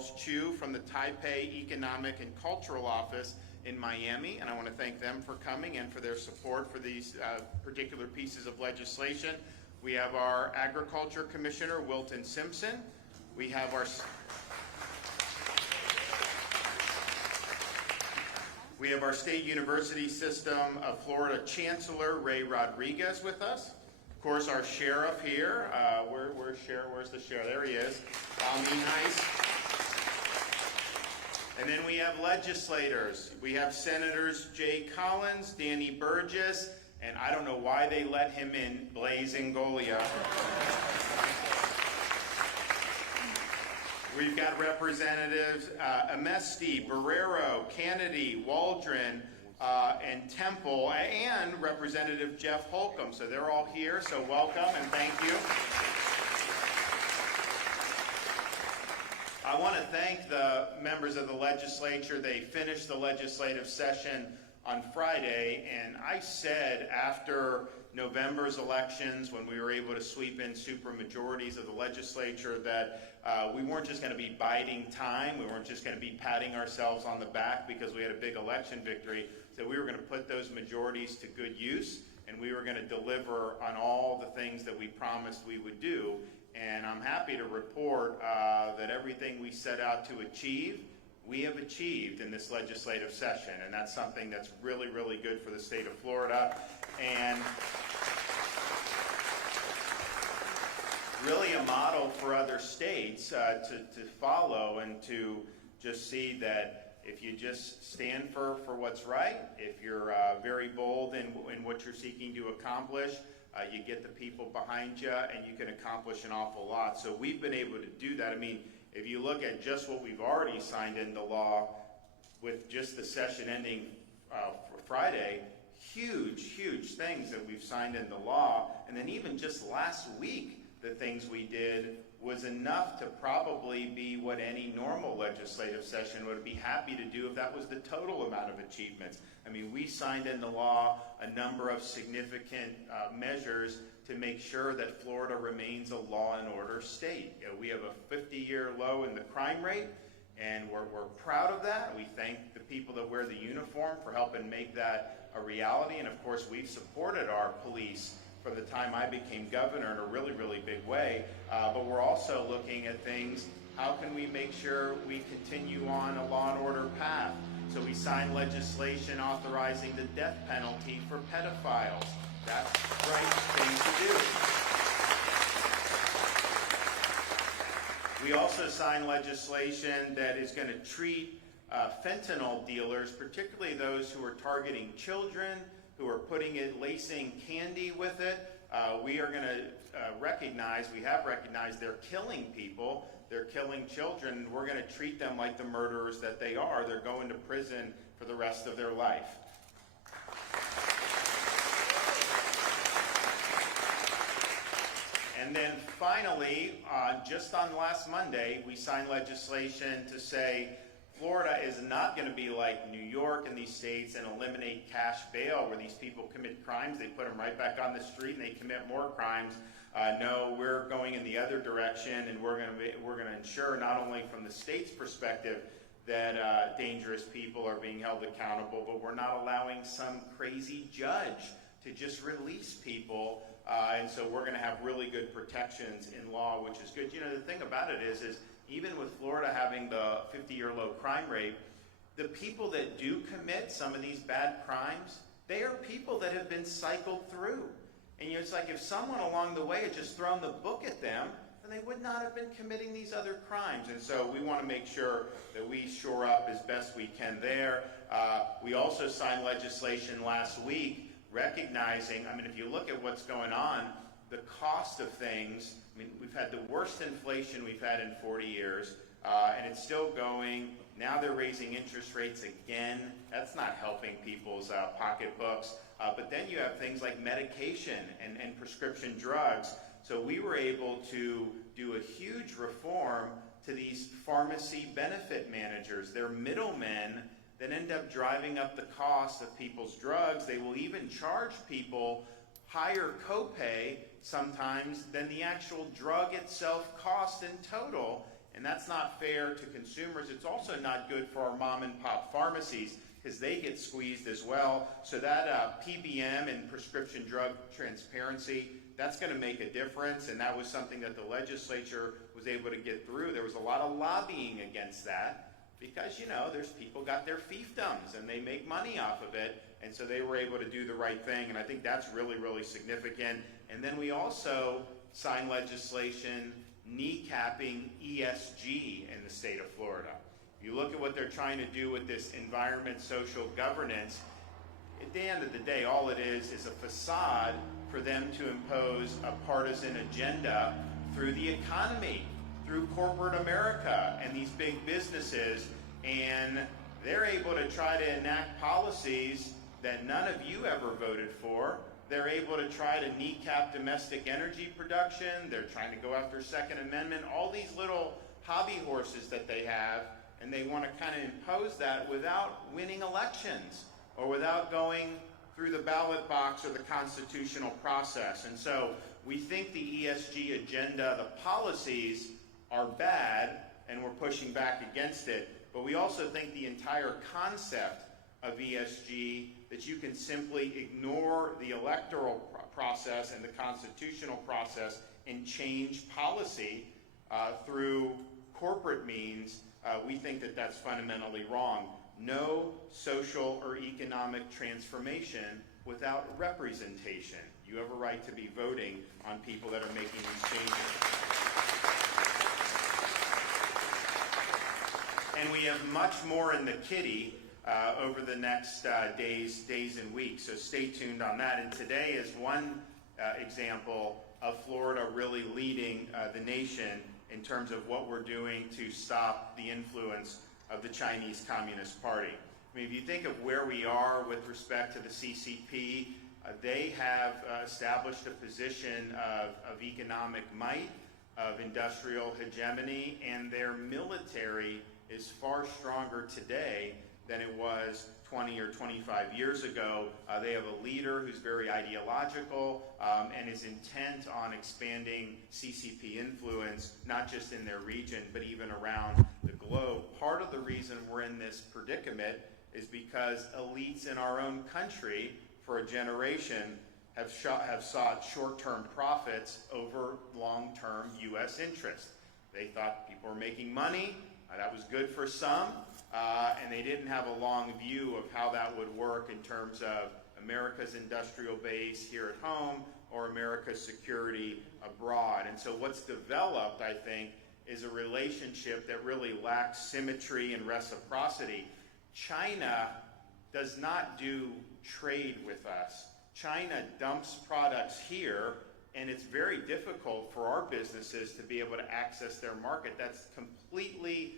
Walsh Chu from the Taipei Economic and Cultural Office in Miami, and I want to thank them for coming and for their support for these particular pieces of legislation. We have our Agriculture Commissioner, Wilton Simpson. We have our State University System of Florida Chancellor, Ray Rodriguez, with us. Of course, our sheriff here. Where's Sheriff? Where's the sheriff? There he is. Nice. And then we have legislators. We have Senators Jay Collins, Danny Burgess, and I don't know why they let him in, Blaise Ngolia. We've got Representatives Amesti, Barrero, Kennedy, Waldron, and Temple, and Representative Jeff Holcomb. So they're all here, so welcome and thank you. I want to thank the members of the legislature. They finished the legislative session on Friday, and I said after November's elections, when we were able to sweep in supermajorities of the legislature, that we weren't just going to be biding time. We weren't just going to be patting ourselves on the back because we had a big election victory. So we were going to put those majorities to good use, and we were going to deliver on all the things that we promised we would do. And I'm happy to report that everything we set out to achieve, we have achieved in this legislative session. And that's something that's really, really good for the state of Florida. And really a model for other states to follow and to just see that if you just stand for what's right, if you're very bold in what you're seeking to accomplish, you get the people behind you and you can accomplish an awful lot. So we've been able to do that. I mean, if you look at just what we've already signed into law with just the session ending for Friday, huge things that we've signed into law. And then even just last week, the things we did was enough to probably be what any normal legislative session would be happy to do if that was the total amount of achievements. I mean, we signed into law a number of significant measures to make sure that Florida remains a law and order state. You know, we have a 50-year low in the crime rate, and we're proud of that. We thank the people that wear the uniform for helping make that a reality, and of course we've supported our police from the time I became governor in a really, really big way. But we're also looking at things, how can we make sure we continue on a law and order path? So we signed legislation authorizing the death penalty for pedophiles. That's the right thing to do. We also signed legislation that is going to treat fentanyl dealers, particularly those who are targeting children, who are lacing candy with it. We are going to we have recognized they're killing people, they're killing children. We're going to treat them like the murderers that they are. They're going to prison for the rest of their life. And then finally, just on last Monday, we signed legislation to say Florida is not going to be like New York and these states and eliminate cash bail where these people commit crimes, they put them right back on the street and they commit more crimes. No, we're going in the other direction, and we're going to ensure not only from the state's perspective that dangerous people are being held accountable, but we're not allowing some crazy judge to just release people. And so we're going to have really good protections in law, which is good. You know, the thing about it is even with Florida having the 50-year low crime rate, the people that do commit some of these bad crimes, they are people that have been cycled through. And you know, it's like if someone along the way had just thrown the book at them, then they would not have been committing these other crimes. And so we want to make sure that we shore up as best we can there. We also signed legislation last week recognizing, I mean, if you look at what's going on, the cost of things, I mean, we've had the worst inflation we've had in 40 years, and it's still going. Now they're raising interest rates again. That's not helping people's pocketbooks. But then you have things like medication and prescription drugs. So we were able to do a huge reform to these pharmacy benefit managers. They're middlemen that end up driving up the cost of people's drugs. They will even charge people higher copay sometimes than the actual drug itself cost in total. And that's not fair to consumers. It's also not good for our mom and pop pharmacies because they get squeezed as well. So that PBM and prescription drug transparency, that's going to make a difference. And that was something that the legislature was able to get through. There was a lot of lobbying against that because, you know, there's people got their fiefdoms and they make money off of it. And so they were able to do the right thing. And I think that's really, really significant. And then we also signed legislation kneecapping ESG in the state of Florida. You look at what they're trying to do with this environment, social governance, at the end of the day, all it is a facade for them to impose a partisan agenda through the economy, through corporate America and these big businesses. And they're able to try to enact policies that none of you ever voted for. They're able to try to kneecap domestic energy production. They're trying to go after Second Amendment, all these little hobby horses that they have, and they want to kind of impose that without winning elections or without going through the ballot box or the constitutional process. And so we think the ESG agenda, the policies are bad, and we're pushing back against it. But we also think the entire concept of ESG, that you can simply ignore the electoral process and the constitutional process and change policy through corporate means, we think that that's fundamentally wrong. No social or economic transformation without representation. You have a right to be voting on people that are making these changes. And we have much more in the kitty over the next days and weeks, so stay tuned on that. And today is one example of Florida really leading the nation in terms of what we're doing to stop the influence of the Chinese Communist Party. I mean, if you think of where we are with respect to the CCP, they have established a position of economic might, of industrial hegemony, and their military is far stronger today than it was 20 or 25 years ago. They have a leader who's very ideological and is intent on expanding CCP influence, not just in their region, but even around the globe. Part of the reason we're in this predicament is because elites in our own country for a generation have sought short-term profits over long-term U.S. interests. They thought people were making money, that was good for some, and they didn't have a long view of how that would work in terms of America's industrial base here at home or America's security abroad. And so what's developed, I think, is a relationship that really lacks symmetry and reciprocity. China does not do trade with us. China dumps products here, and it's very difficult for our businesses to be able to access their market. That's completely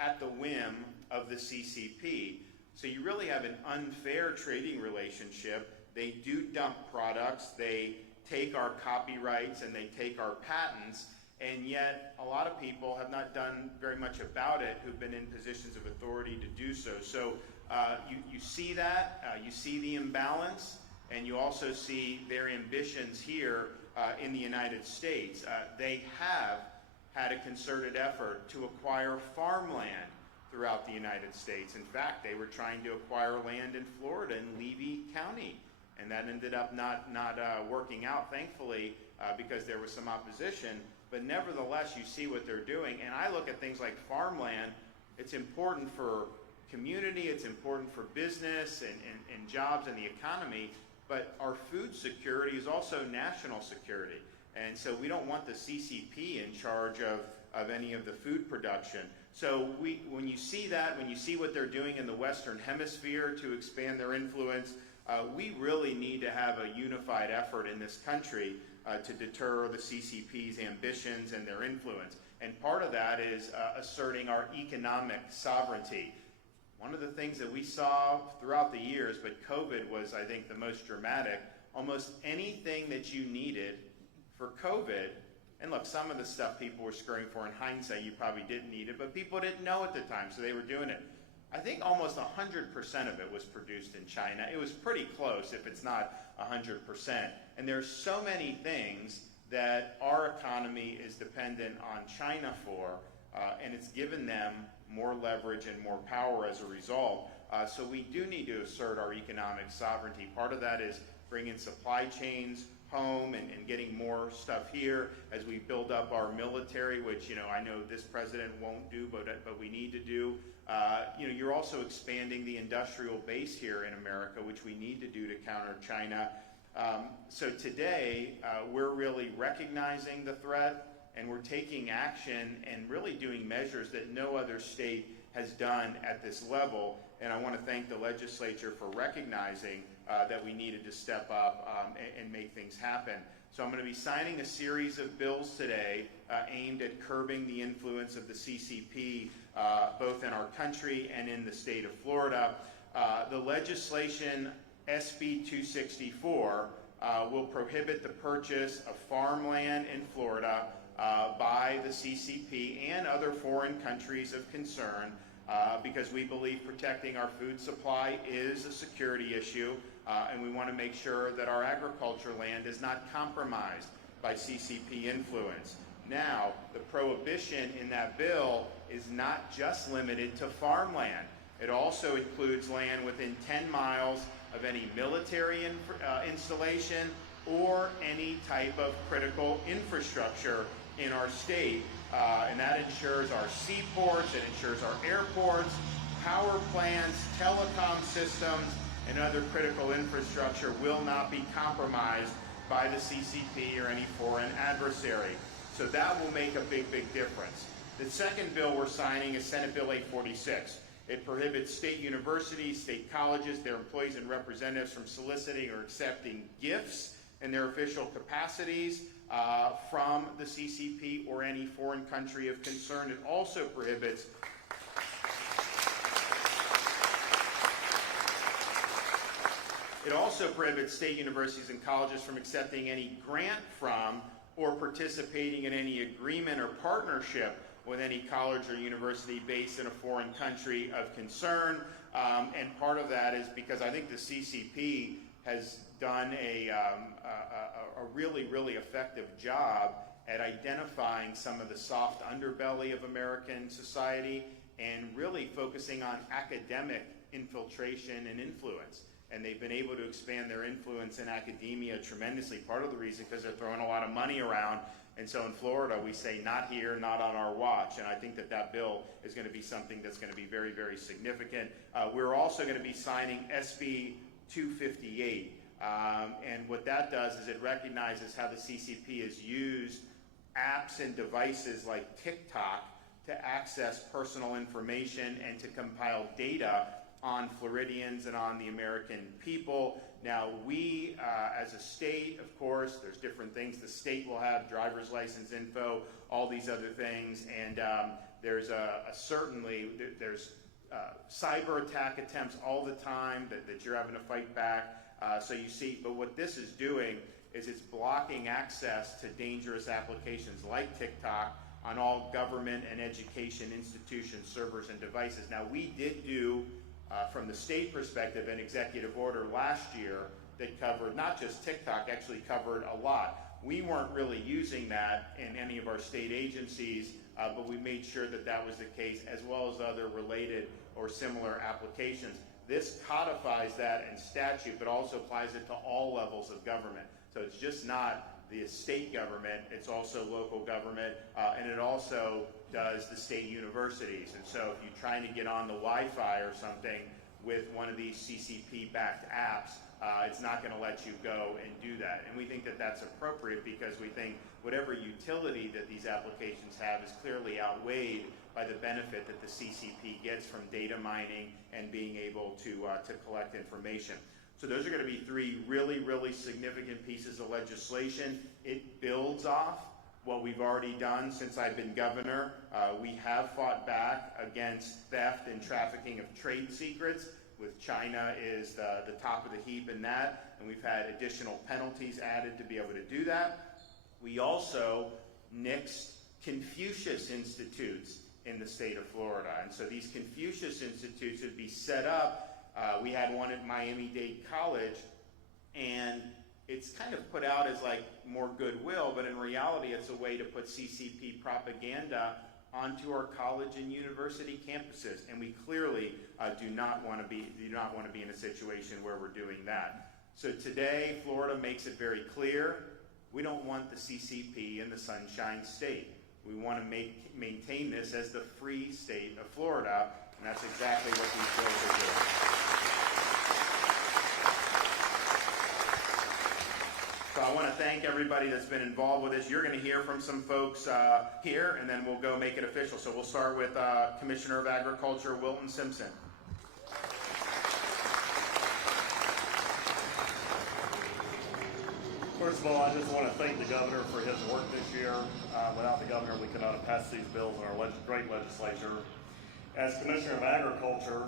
at the whim of the CCP. So you really have an unfair trading relationship. They do dump products, they take our copyrights, and they take our patents, and yet a lot of people have not done very much about it who've been in positions of authority to do so. So you see that, you see the imbalance, and you also see their ambitions here in the United States. They have had a concerted effort to acquire farmland throughout the United States. In fact, they were trying to acquire land in Florida in Levy County, and that ended up not working out, thankfully, because there was some opposition. But nevertheless, you see what they're doing. And I look at things like farmland. It's important for community, it's important for business and jobs and the economy, but our food security is also national security. And so we don't want the CCP in charge of any of the food production. So when you see that, when you see what they're doing in the Western Hemisphere to expand their influence, we really need to have a unified effort in this country to deter the CCP's ambitions and their influence. And part of that is asserting our economic sovereignty. One of the things that we saw throughout the years, but COVID was, I think, the most dramatic, almost anything that you needed for COVID, and look, some of the stuff people were scurrying for in hindsight, you probably didn't need it, but people didn't know at the time, so they were doing it. I think almost 100% of it was produced in China. It was pretty close, if it's not 100%. And there's so many things that our economy is dependent on China for, and it's given them more leverage and more power as a result. So we do need to assert our economic sovereignty. Part of that is bringing supply chains home and getting more stuff here as we build up our military, which, I know this president won't do, but we need to do. You're also expanding the industrial base here in America, which we need to do to counter China. So today, we're really recognizing the threat, and we're taking action and really doing measures that no other state has done at this level. And I want to thank the legislature for recognizing that we needed to step up and make things happen. So I'm going to be signing a series of bills today aimed at curbing the influence of the CCP, both in our country and in the state of Florida. The legislation, SB 264, will prohibit the purchase of farmland in Florida by the CCP and other foreign countries of concern, because we believe protecting our food supply is a security issue, and we want to make sure that our agriculture land is not compromised by CCP influence. Now, the prohibition in that bill is not just limited to farmland. It also includes land within 10 miles of any military installation or any type of critical infrastructure in our state. And that ensures our seaports, it ensures our airports, power plants, telecom systems, and other critical infrastructure will not be compromised by the CCP or any foreign adversary. So that will make a big, big difference. The second bill we're signing is Senate Bill 846. It prohibits state universities, state colleges, their employees and representatives from soliciting or accepting gifts in their official capacities from the CCP or any foreign country of concern. It also prohibits state universities and colleges from accepting any grant from or participating in any agreement or partnership with any college or university based in a foreign country of concern. And part of that is because I think the CCP has done a really, really effective job at identifying some of the soft underbelly of American society and really focusing on academic infiltration and influence. And they've been able to expand their influence in academia tremendously. Part of the reason because they're throwing a lot of money around. And so in Florida, we say, not here, not on our watch. And I think that bill is going to be something that's going to be very, very significant. We're also going to be signing SB 258. And what that does is it recognizes how the CCP has used apps and devices like TikTok to access personal information and to compile data on Floridians and on the American people. Now, we, as a state, of course, there's different things the state will have, driver's license info, all these other things, and there's certainly cyber attack attempts all the time that you're having to fight back. So you see, but what this is doing is it's blocking access to dangerous applications like TikTok on all government and education institutions, servers, and devices. Now, we did do, from the state perspective, an executive order last year that covered not just TikTok, actually covered a lot. We weren't really using that in any of our state agencies, but we made sure that was the case, as well as other related or similar applications. This codifies that in statute, but also applies it to all levels of government. So it's just not the state government, it's also local government, and it also does the state universities. And so if you're trying to get on the Wi-Fi or something with one of these CCP-backed apps, it's not going to let you go and do that. And we think that that's appropriate because we think whatever utility that these applications have is clearly outweighed by the benefit that the CCP gets from data mining and being able to collect information. So those are going to be three really, really significant pieces of legislation. It builds off what we've already done since I've been governor. We have fought back against theft and trafficking of trade secrets, with China is the top of the heap in that, and we've had additional penalties added to be able to do that. We also nixed Confucius Institutes in the state of Florida, and so these Confucius Institutes would be set up. We had one at Miami-Dade College, and it's kind of put out as like more goodwill, but in reality it's a way to put CCP propaganda onto our college and university campuses, and we clearly do not want to be in a situation where we're doing that. So today, Florida makes it very clear, we don't want the CCP in the Sunshine State. We want to maintain this as the free state of Florida, and that's exactly what these bills are doing. So I want to thank everybody that's been involved with this. You're going to hear from some folks here, and then we'll go make it official. So we'll start with Commissioner of Agriculture, Wilton Simpson. First of all, I just want to thank the governor for his work this year. Without the governor, we could not have passed these bills in our great legislature. As Commissioner of Agriculture,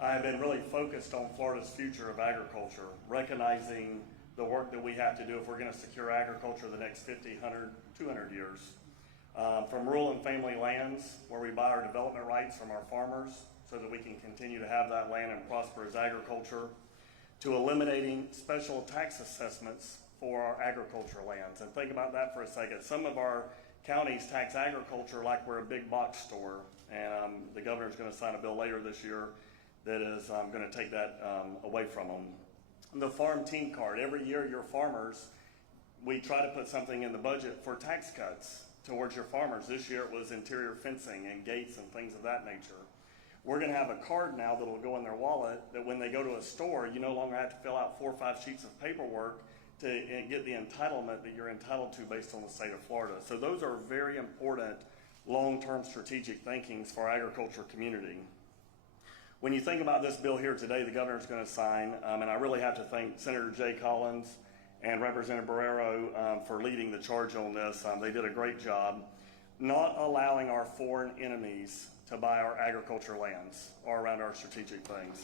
I have been really focused on Florida's future of agriculture, recognizing the work that we have to do if we're going to secure agriculture the next 50, 100, 200 years. From rural and family lands, where we buy our development rights from our farmers so that we can continue to have that land and prosper as agriculture, to eliminating special tax assessments for our agriculture lands. And think about that for a second. Some of our counties tax agriculture like we're a big box store, and the governor's going to sign a bill later this year that is going to take that away from them. The farm team card. Every year your farmers, we try to put something in the budget for tax cuts towards your farmers. This year it was interior fencing and gates and things of that nature. We're going to have a card now that will go in their wallet that when they go to a store, you no longer have to fill out 4 or 5 sheets of paperwork to get the entitlement that you're entitled to based on the state of Florida. So those are very important long-term strategic thinkings for our agriculture community. When you think about this bill here today, the governor's going to sign, and I really have to thank Senator Jay Collins and Representative Barrero for leading the charge on this. They did a great job, not allowing our foreign enemies to buy our agriculture lands or around our strategic things.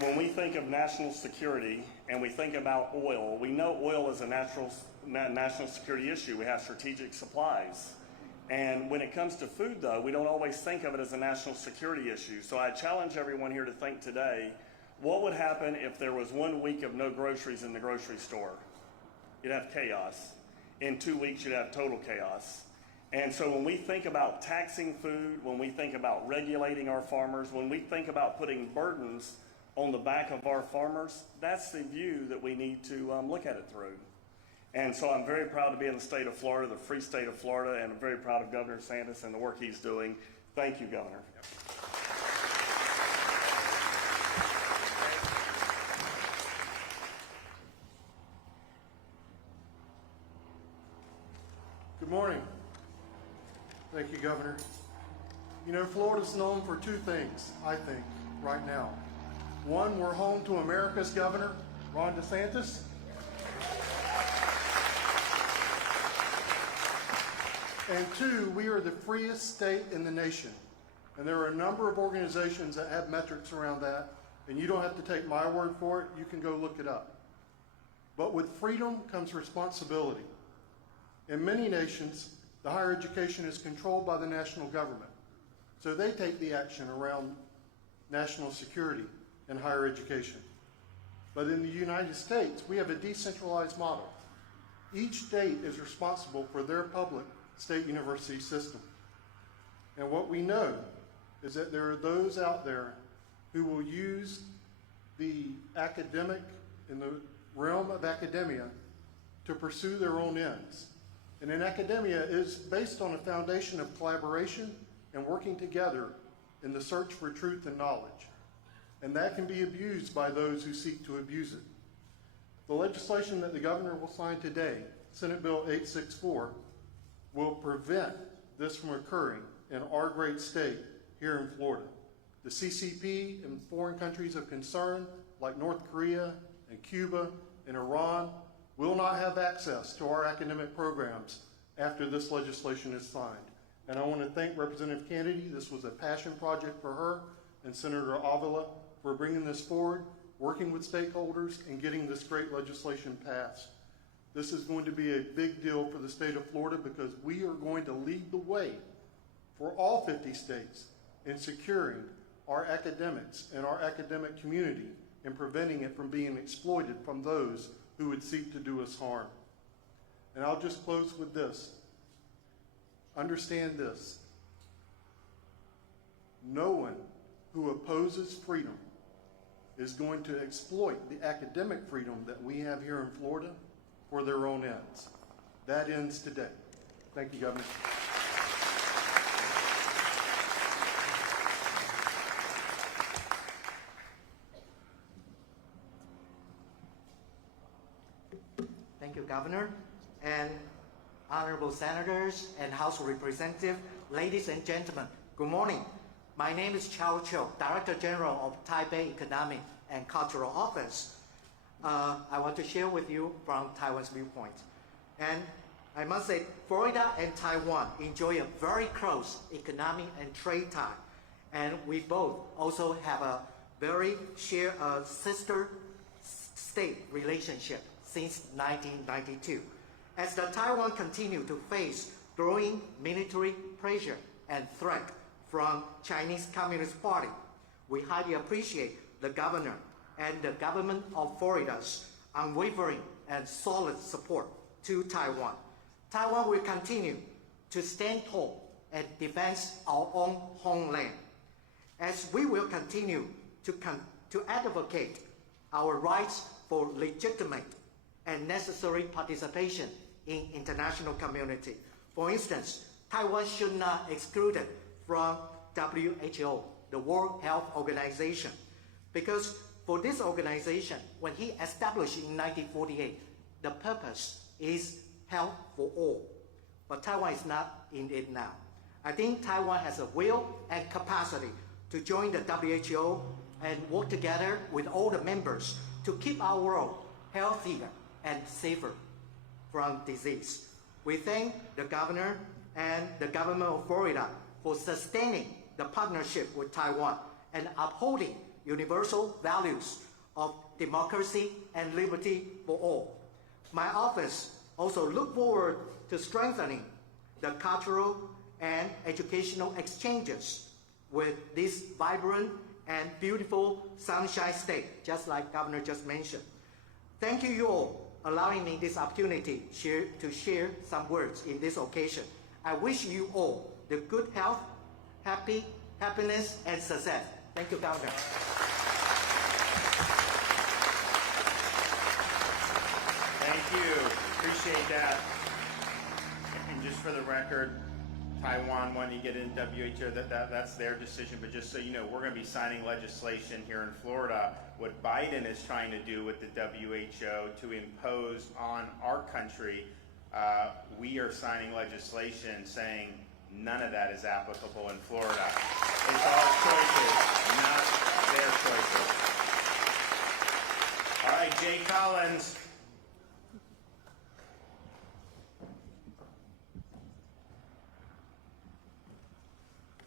When we think of national security and we think about oil, we know oil is a national security issue. We have strategic supplies. And when it comes to food, though, we don't always think of it as a national security issue. So I challenge everyone here to think today, what would happen if there was 1 week of no groceries in the grocery store? You'd have chaos. In 2 weeks, you'd have total chaos. And so when we think about taxing food, when we think about regulating our farmers, when we think about putting burdens on the back of our farmers, that's the view that we need to look at it through. And so I'm very proud to be in the state of Florida, the free state of Florida, and I'm very proud of Governor DeSantis and the work he's doing. Thank you, Governor. Good morning. Thank you, Governor. You know, Florida's known for 2 things, I think, right now. 1, we're home to America's governor, Ron DeSantis. And 2, we are the freest state in the nation. And there are a number of organizations that have metrics around that, and you don't have to take my word for it, you can go look it up. But with freedom comes responsibility. In many nations, the higher education is controlled by the national government. So they take the action around national security and higher education. But in the United States, we have a decentralized model. Each state is responsible for their public state university system. And what we know is that there are those out there who will use the academic, in the realm of academia, to pursue their own ends. And in academia is based on a foundation of collaboration and working together in the search for truth and knowledge. And that can be abused by those who seek to abuse it. The legislation that the governor will sign today, Senate Bill 864, will prevent this from occurring in our great state here in Florida. The CCP in foreign countries of concern, like North Korea and Cuba and Iran, will not have access to our academic programs after this legislation is signed. And I want to thank Representative Kennedy. This was a passion project for her, and Senator Avila for bringing this forward, working with stakeholders, and getting this great legislation passed. This is going to be a big deal for the state of Florida because we are going to lead the way for all 50 states in securing our academics and our academic community and preventing it from being exploited from those who would seek to do us harm. And I'll just close with this. Understand this. No one who opposes freedom is going to exploit the academic freedom that we have here in Florida for their own ends. That ends today. Thank you, Governor. Thank you, Governor, and honorable senators and House Representatives, ladies and gentlemen, good morning. My name is Chao Cho, Director General of Taipei Economic and Cultural Office. I want to share with you from Taiwan's viewpoint. And I must say, Florida and Taiwan enjoy a very close economic and trade tie. And we both also have a very sister state relationship since 1992. As the Taiwan continue to face growing military pressure and threat from Chinese Communist Party, we highly appreciate the governor and the government of Florida's unwavering and solid support to Taiwan. Taiwan will continue to stand tall and defend our own homeland, as we will continue to advocate our rights for legitimate and necessary participation in international community. For instance, Taiwan should not be excluded from WHO, the World Health Organization, because for this organization, when he established in 1948, the purpose is health for all. But Taiwan is not in it now. I think Taiwan has a will and capacity to join the WHO and work together with all the members to keep our world healthier and safer from disease. We thank the governor and the government of Florida for sustaining the partnership with Taiwan and upholding universal values of democracy and liberty for all. My office also look forward to strengthening the cultural and educational exchanges with this vibrant and beautiful Sunshine State, just like Governor just mentioned. Thank you all allowing me this opportunity to share some words in this occasion. I wish you all the good health, happiness, and success. Thank you, Governor. Thank you. Appreciate that. And just for the record, Taiwan wanting to get in WHO, that's their decision. But just so you know, we're going to be signing legislation here in Florida. What Biden is trying to do with the WHO to impose on our country, we are signing legislation saying none of that is applicable in Florida. It's our choices, not their choices. All right, Jay Collins.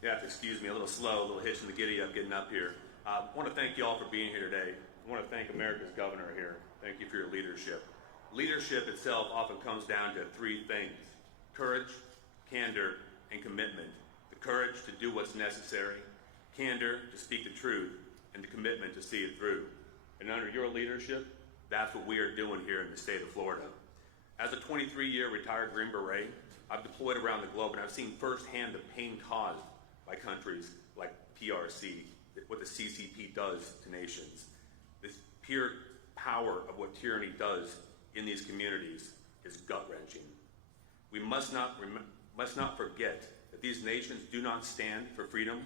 You have to excuse me, a little slow, a little hitch in the giddy up getting up here. I want to thank you all for being here today. I want to thank America's governor here. Thank you for your leadership. Leadership itself often comes down to three things: courage, candor, and commitment. The courage to do what's necessary, candor to speak the truth, and the commitment to see it through. And under your leadership, that's what we are doing here in the state of Florida. As a 23-year retired Green Beret, I've deployed around the globe, and I've seen firsthand the pain caused by countries like PRC, what the CCP does to nations. This pure power of what tyranny does in these communities is gut-wrenching. We must not forget that these nations do not stand for freedom,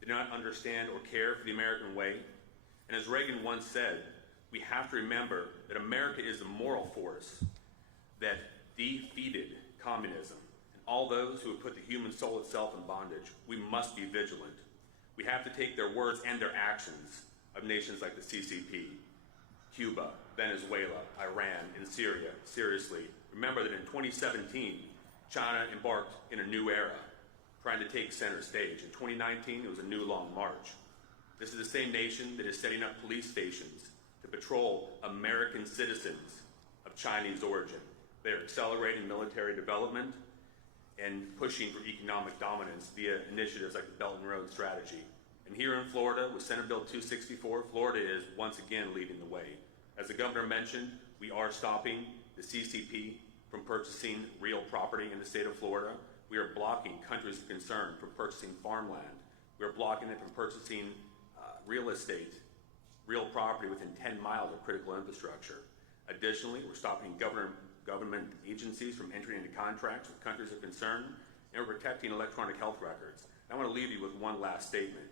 they do not understand or care for the American way. And as Reagan once said, we have to remember that America is the moral force that defeated communism. All those who have put the human soul itself in bondage, we must be vigilant. We have to take their words and their actions of nations like the CCP, Cuba, Venezuela, Iran, and Syria seriously. Remember that in 2017, China embarked in a new era, trying to take center stage. In 2019, it was a new long march. This is the same nation that is setting up police stations to patrol American citizens of Chinese origin. They are accelerating military development and pushing for economic dominance via initiatives like the Belt and Road Strategy. And here in Florida, with Senate Bill 264, Florida is once again leading the way. As the governor mentioned, we are stopping the CCP from purchasing real property in the state of Florida. We are blocking countries of concern from purchasing farmland. We are blocking them from purchasing real estate, real property within 10 miles of critical infrastructure. Additionally, we're stopping government agencies from entering into contracts with countries of concern, and we're protecting electronic health records. I want to leave you with one last statement.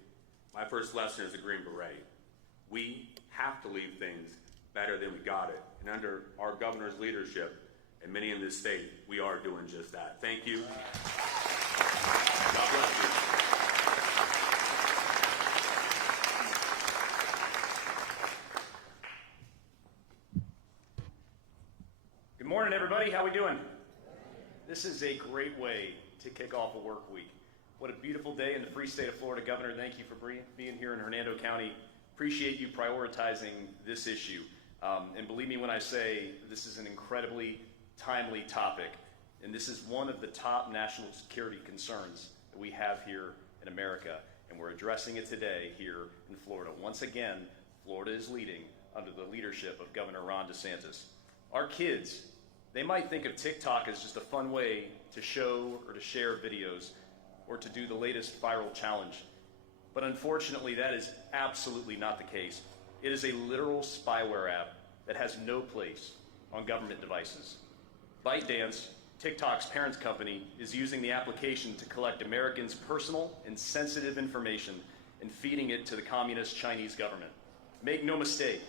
My first lesson as a Green Beret. We have to leave things better than we got it. And under our governor's leadership, and many in this state, we are doing just that. Thank you. God bless you. Good morning, everybody. How we doing? This is a great way to kick off a work week. What a beautiful day in the free state of Florida. Governor, thank you for being here in Hernando County. Appreciate you prioritizing this issue. And believe me when I say this is an incredibly timely topic. And this is one of the top national security concerns that we have here in America. And we're addressing it today here in Florida. Once again, Florida is leading under the leadership of Governor Ron DeSantis. Our kids, they might think of TikTok as just a fun way to show or to share videos or to do the latest viral challenge. But unfortunately, that is absolutely not the case. It is a literal spyware app that has no place on government devices. ByteDance, TikTok's parent company, is using the application to collect Americans' personal and sensitive information and feeding it to the communist Chinese government. Make no mistake,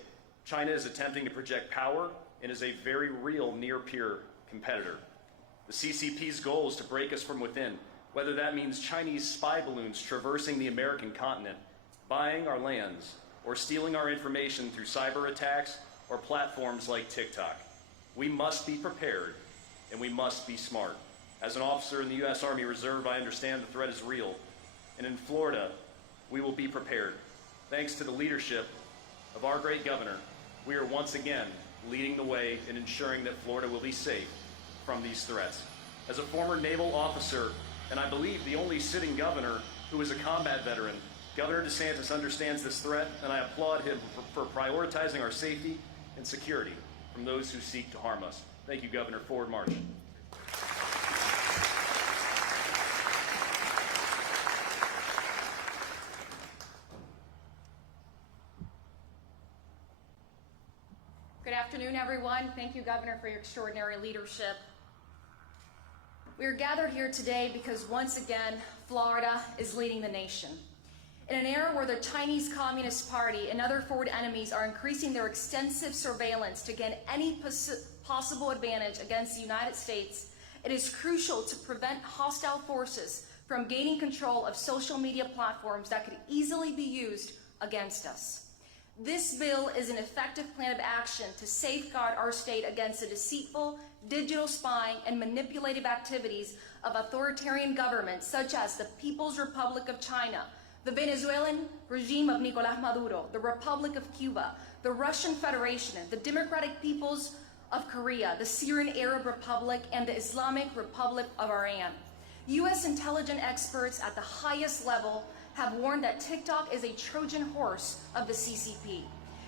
China is attempting to project power and is a very real near-peer competitor. The CCP's goal is to break us from within, whether that means Chinese spy balloons traversing the American continent, buying our lands, or stealing our information through cyber attacks or platforms like TikTok. We must be prepared, and we must be smart. As an officer in the U.S. Army Reserve, I understand the threat is real, and in Florida, we will be prepared. Thanks to the leadership of our great governor, we are once again leading the way in ensuring that Florida will be safe from these threats. As a former naval officer, and I believe the only sitting governor who is a combat veteran, Governor DeSantis understands this threat, and I applaud him for prioritizing our safety and security from those who seek to harm us. Thank you, Governor. Forward march. Good afternoon, everyone. Thank you, Governor, for your extraordinary leadership. We are gathered here today because once again, Florida is leading the nation. In an era where the Chinese Communist Party and other forward enemies are increasing their extensive surveillance to gain any possible advantage against the United States, it is crucial to prevent hostile forces from gaining control of social media platforms that could easily be used against us. This bill is an effective plan of action to safeguard our state against the deceitful, digital spying, and manipulative activities of authoritarian governments such as the People's Republic of China, the Venezuelan regime of Nicolás Maduro, the Republic of Cuba, the Russian Federation, the Democratic Peoples of Korea, the Syrian Arab Republic, and the Islamic Republic of Iran. U.S. intelligence experts at the highest level have warned that TikTok is a Trojan horse of the CCP.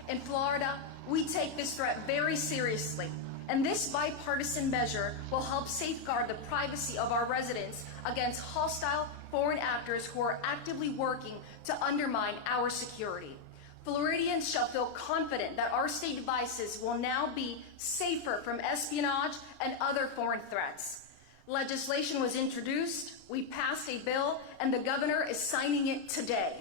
In Florida, we take this threat very seriously, and this bipartisan measure will help safeguard the privacy of our residents against hostile foreign actors who are actively working to undermine our security. Floridians shall feel confident that our state devices will now be safer from espionage and other foreign threats. Legislation was introduced, we passed a bill, and the governor is signing it today.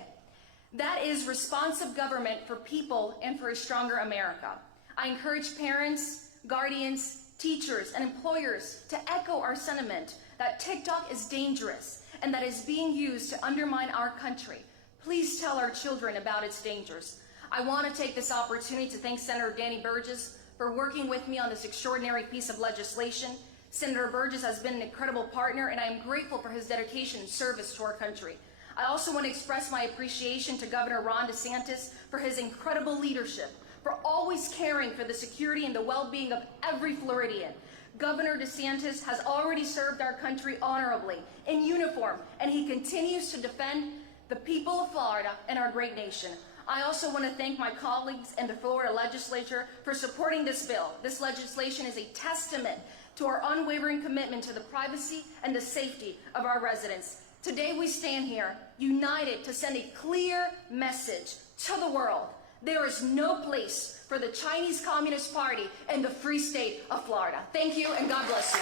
That is responsive government for people and for a stronger America. I encourage parents, guardians, teachers, and employers to echo our sentiment that TikTok is dangerous and that is being used to undermine our country. Please tell our children about its dangers. I want to take this opportunity to thank Senator Danny Burgess for working with me on this extraordinary piece of legislation. Senator Burgess has been an incredible partner, and I am grateful for his dedication and service to our country. I also want to express my appreciation to Governor Ron DeSantis for his incredible leadership, for always caring for the security and the well-being of every Floridian. Governor DeSantis has already served our country honorably in uniform, and he continues to defend the people of Florida and our great nation. I also want to thank my colleagues in the Florida legislature for supporting this bill. This legislation is a testament to our unwavering commitment to the privacy and the safety of our residents. Today we stand here united to send a clear message to the world. There is no place for the Chinese Communist Party in the free state of Florida. Thank you and God bless you.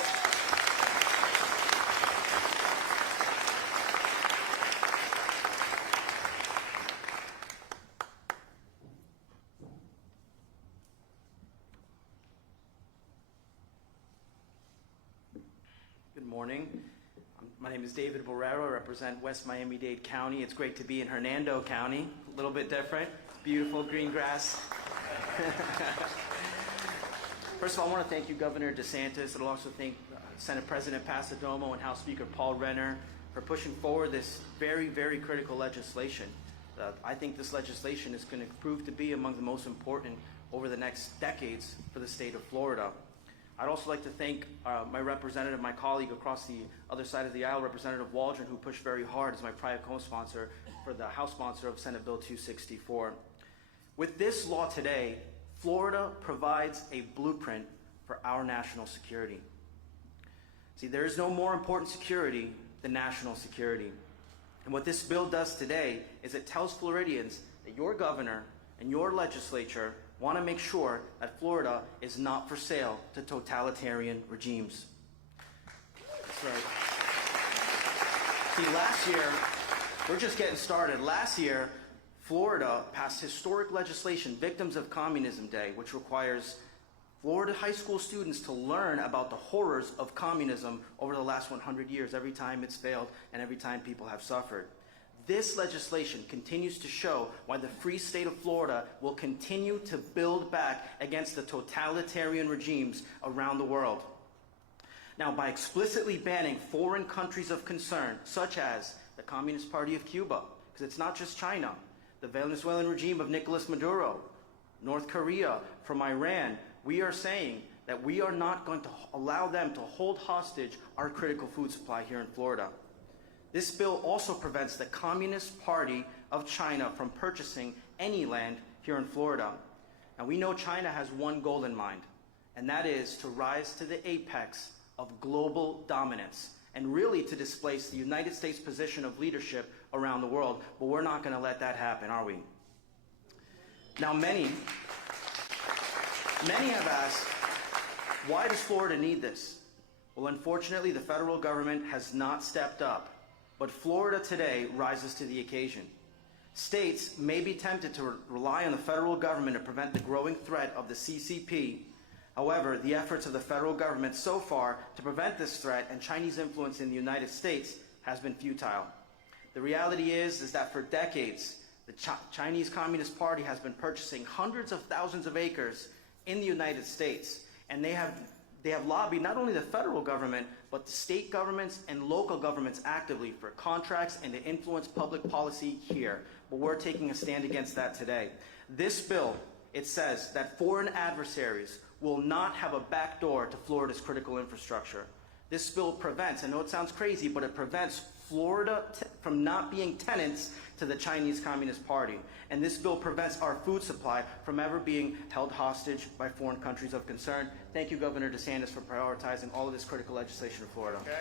Good morning. My name is David Borrero. I represent West Miami-Dade County. It's great to be in Hernando County. A little bit different. Beautiful green grass. First of all, I want to thank you, Governor DeSantis. I'll also thank Senate President Pasadomo and House Speaker Paul Renner for pushing forward this very, very critical legislation. I think this legislation is going to prove to be among the most important over the next decades for the state of Florida. I'd also like to thank my representative, my colleague across the other side of the aisle, Representative Waldron, who pushed very hard as my private co-sponsor for the House sponsor of Senate Bill 264. With this law today, Florida provides a blueprint for our national security. See, there is no more important security than national security. And what this bill does today is it tells Floridians that your governor and your legislature want to make sure that Florida is not for sale to totalitarian regimes. That's right. See, last year, we're just getting started. Last year, Florida passed historic legislation, Victims of Communism Day, which requires Florida high school students to learn about the horrors of communism over the last 100 years, every time it's failed and every time people have suffered. This legislation continues to show why the free state of Florida will continue to build back against the totalitarian regimes around the world. Now, by explicitly banning foreign countries of concern, such as the Communist Party of Cuba, because it's not just China, the Venezuelan regime of Nicolas Maduro, North Korea, from Iran, we are saying that we are not going to allow them to hold hostage our critical food supply here in Florida. This bill also prevents the Communist Party of China from purchasing any land here in Florida. Now, we know China has one goal in mind, and that is to rise to the apex of global dominance and really to displace the United States' position of leadership around the world. But we're not going to let that happen, are we? Now, many have asked, why does Florida need this? Well, unfortunately, the federal government has not stepped up. But Florida today rises to the occasion. States may be tempted to rely on the federal government to prevent the growing threat of the CCP. However, the efforts of the federal government so far to prevent this threat and Chinese influence in the United States has been futile. The reality is that for decades, the Chinese Communist Party has been purchasing hundreds of thousands of acres in the United States, and they have lobbied not only the federal government, but the state governments and local governments actively for contracts and to influence public policy here. But we're taking a stand against that today. This bill, it says that foreign adversaries will not have a back door to Florida's critical infrastructure. This bill prevents, I know it sounds crazy, but it prevents Florida from not being tenants to the Chinese Communist Party. And this bill prevents our food supply from ever being held hostage by foreign countries of concern. Thank you, Governor DeSantis, for prioritizing all of this critical legislation in Florida. Okay.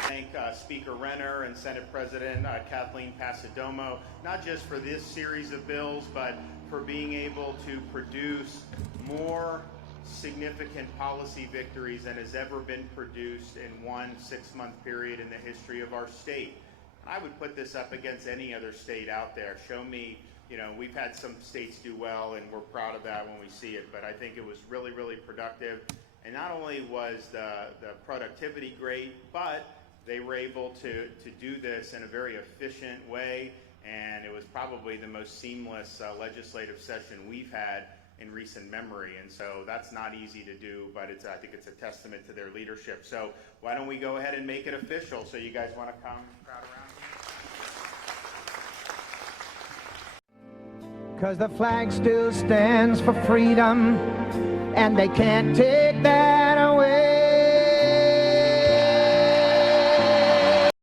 Thank Speaker Renner and Senate President Kathleen Pasadomo, not just for this series of bills, but for being able to produce more significant policy victories than has ever been produced in one 6-month period in the history of our state. I would put this up against any other state out there. Show me, we've had some states do well, and we're proud of that when we see it, but I think it was really, really productive. And not only was the productivity great, but they were able to do this in a very efficient way, and it was probably the most seamless legislative session we've had in recent memory. And so that's not easy to do, but I think it's a testament to their leadership. So why don't we go ahead and make it official? So you guys want to come crowd around? Because the flag still stands for freedom, and they can't take that